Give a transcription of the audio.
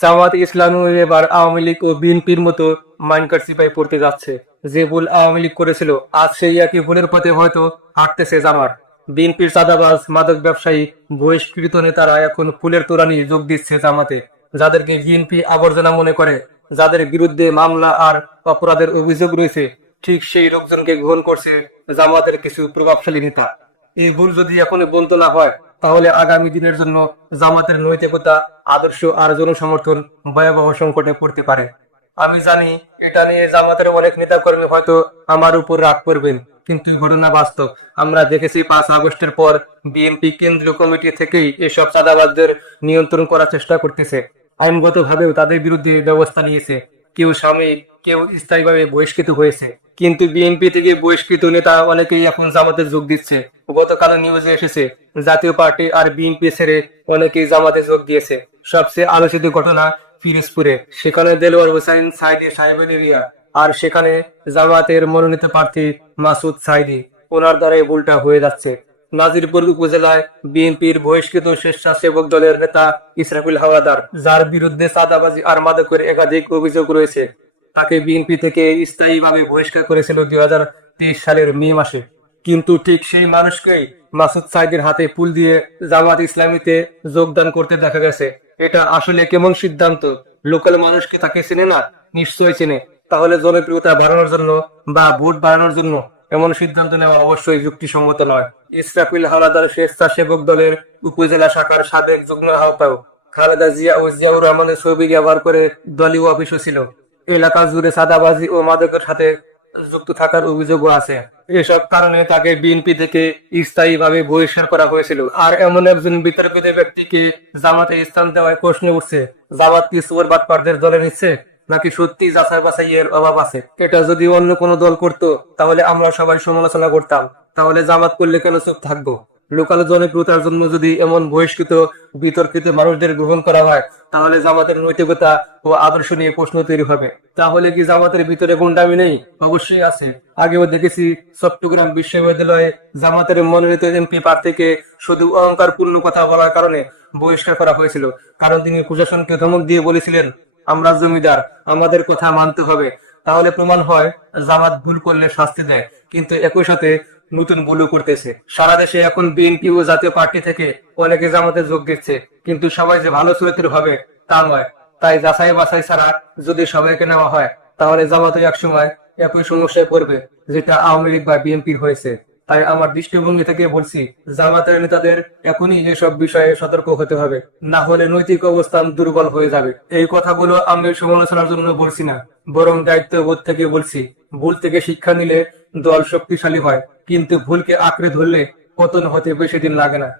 জামাত ইসলামী এবার আওয়ামী লীগ ও বিএনপির মতো মাইনকার সিপাই পড়তে যাচ্ছে। যে ভুল আওয়ামী লীগ করেছিল, আজ সেই একই ভুলের পথে হয়তো হাঁটতেছে জামাত। বিএনপির চাঁদাবাজ, মাদক ব্যবসায়ী, বহিষ্কৃত নেতারা এখন ফুলের তোড়ানি যোগ দিচ্ছে জামাতে। যাদেরকে বিএনপি আবর্জনা মনে করে, যাদের বিরুদ্ধে মামলা আর অপরাধের অভিযোগ রয়েছে, ঠিক সেই লোকজনকে গ্রহণ করছে জামাতের কিছু প্রভাবশালী নেতা। এই ভুল যদি এখনও বন্ধ না হয় তাহলে আগামী দিনের জন্য জামাতের নৈতিকতা, আদর্শ আর জনসমর্থন ভয়াবহ সংকটে পড়তে পারে। আমি জানি এটা নিয়ে জামাতের অনেক নেতা কর্মী হয়তো আমার উপর রাগ করবেন, কিন্তু ঘটনা বাস্তব। আমরা দেখেছি পাঁচ আগস্টের পর বিএনপি কেন্দ্রীয় কমিটি থেকেই এসব চাঁদাবাজদের নিয়ন্ত্রণ করার চেষ্টা করতেছে। আইনগত ভাবেও তাদের বিরুদ্ধে ব্যবস্থা নিয়েছে। কেউ সাময়িক কেউ স্থায়ীভাবে বহিষ্কৃত হয়েছে। কিন্তু বিএনপি থেকে বহিষ্কৃত নেতা অনেকেই এখন জামাতে যোগ দিচ্ছে। গতকাল নিউজে এসেছে, জাতীয় পার্টি আর বিএনপি ছেড়ে অনেকেই জামাতে যোগ দিয়েছে। সবচেয়ে আলোচিত ঘটনা পিরোজপুরে, সেখানে দেলোয়ার হোসেন সাইদি সাহেবের এরিয়া আর সেখানে জামাতের মনোনীত প্রার্থী মাসুদ সাইদি। ওনার দ্বারাই ভুলটা হয়ে যাচ্ছে। নাজিরপুর উপজেলায় বিএনপির বহিষ্কৃত স্বেচ্ছাসেবক দলের নেতা ইসরাফিল হাওয়াদার যার বিরুদ্ধে চাঁদাবাজি আর মাদকের একাধিক অভিযোগ রয়েছে। তাকে বিএনপি থেকে স্থায়ীভাবে বহিষ্কার করেছিল দুই হাজার তেইশ সালের মে মাসে। কিন্তু ঠিক সেই মানুষকেই মাসুদ সাইদের হাতে পুল দিয়ে জামাত ইসলামীতে যোগদান করতে দেখা গেছে। এটা আসলে কেমন সিদ্ধান্ত? লোকাল মানুষকে তাকে চেনে না? নিশ্চয় চেনে। তাহলে জনপ্রিয়তা বাড়ানোর জন্য বা ভোট বাড়ানোর জন্য এমন সিদ্ধান্ত নেওয়া অবশ্যই যুক্তিসঙ্গত নয়। ইসরাফিল হানাদার স্বেচ্ছাসেবক দলের উপজেলা শাখার সাবেক যুগ্ম আহ্বায়ক খালেদা জিয়া ও জিয়াউর রহমানের ছবি ব্যবহার করে দলীয় অফিসও ছিল। এলাকা জুড়ে সাদাবাজি ও মাদকের সাথে যুক্ত থাকার অভিযোগও আছে। এসব কারণে তাকে বিএনপি থেকে স্থায়ীভাবে বহিষ্কার করা হয়েছিল। আর এমন একজন বিতর্কিত ব্যক্তিকে জামাতে স্থান দেওয়ায় প্রশ্ন উঠছে। জামাত কি সুয়ার বাটপারদের দলে নিচ্ছে? নাকি সত্যি যাচাই বাছাইয়ের অভাব আছে? এটা যদি অন্য কোনো দল করতো, তাহলে আমরা সবাই সমালোচনা করতাম। তাহলে জামাত করলে কেন চুপ থাকব? লোকাল জনপ্রিয়তার জন্য যদি এমন বহিষ্কৃত, বিতর্কিত মানুষদের গ্রহণ করা হয়, তাহলে জামাতের নৈতিকতা ও আদর্শ নিয়ে প্রশ্ন তৈরি হবে। তাহলে কি জামাতের ভিতরে গুন্ডামি নেই? অবশ্যই আছে। আগেও দেখেছি, চট্টগ্রাম বিশ্ববিদ্যালয়ে জামাতের মনোনীত এমপি প্রার্থীকে শুধু অহংকার পূর্ণ কথা বলার কারণে বহিষ্কার করা হয়েছিল। কারণ তিনি প্রশাসনকে ধমক দিয়ে বলেছিলেন আমরা জমিদার, আমাদের কথা মানতে হবে। তাহলে প্রমাণ হয়, জামাত ভুল করলে শাস্তি দেয়। কিন্তু একই সাথে নতুন ভুলও করতেছে। সারা দেশে এখন বিএনপি ও জাতীয় পার্টি থেকে অনেকে জামাতে যোগ দিচ্ছে। কিন্তু সবাই যে ভালো চরিত্র হবে, তা নয়। তাই যাচাই বাছাই ছাড়া যদি সবাইকে নেওয়া হয়, তাহলে জামাতে এক সময় একই সমস্যায় পড়বে, যেটা আওয়ামী লীগ বা বিএনপির হয়েছে। তাই আমার দৃষ্টিভঙ্গি থেকে বলছি, জামাতের নেতাদের এখনই এসব বিষয়ে সতর্ক হতে হবে। না হলে নৈতিক অবস্থান দুর্বল হয়ে যাবে। এই কথাগুলো আমি সমালোচনার জন্য বলছি না। বরং দায়িত্ববোধ থেকে বলছি, ভুল থেকে শিক্ষা নিলে দল শক্তিশালী হয়, কিন্তু ভুলকে আঁকড়ে ধরলে পতন হতে বেশি দিন লাগে না।